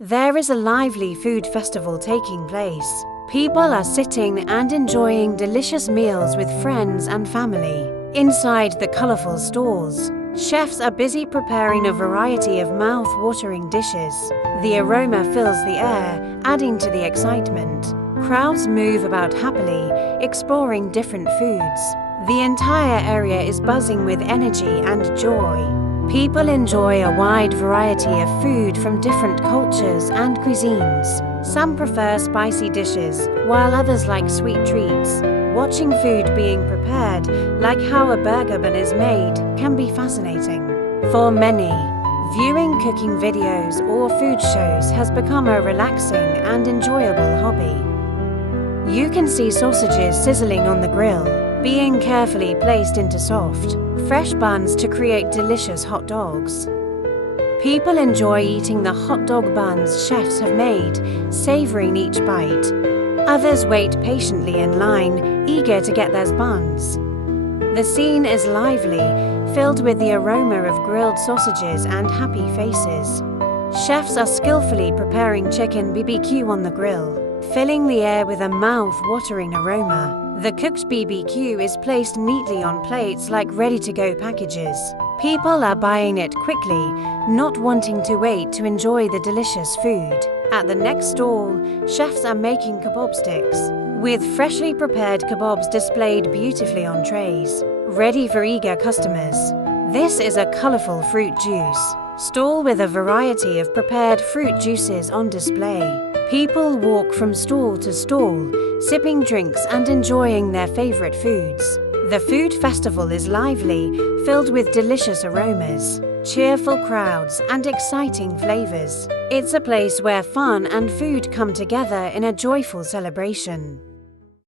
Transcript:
There is a lively food festival taking place. People are sitting and enjoying delicious meals with friends and family. Inside the colourful stalls, chefs are busy preparing a variety of mouth-watering dishes. The aroma fills the air, adding to the excitement. Crowds move about happily, exploring different foods. The entire area is buzzing with energy and joy. People enjoy a wide variety of food from different cultures and cuisines. Some prefer spicy dishes, while others like sweet treats. Watching food being prepared, like how a burger bun is made, can be fascinating. For many, viewing cooking videos or food shows has become a relaxing and enjoyable hobby. You can see sausages sizzling on the grill, being carefully placed into soft, fresh buns to create delicious hot dogs. People enjoy eating the hot dog buns chefs have made, savouring each bite. Others wait patiently in line, eager to get their buns. The scene is lively, filled with the aroma of grilled sausages and happy faces. Chefs are skillfully preparing chicken BBQ on the grill, filling the air with a mouth-watering aroma. The cooked BBQ is placed neatly on plates like ready-to-go packages. People are buying it quickly, not wanting to wait to enjoy the delicious food. At the next stall, chefs are making kebab sticks, with freshly prepared kebabs displayed beautifully on trays, ready for eager customers. This is a colourful fruit juice stall with a variety of prepared fruit juices on display. People walk from stall to stall, sipping drinks and enjoying their favourite foods. The food festival is lively, filled with delicious aromas, cheerful crowds and exciting flavours. It's a place where fun and food come together in a joyful celebration.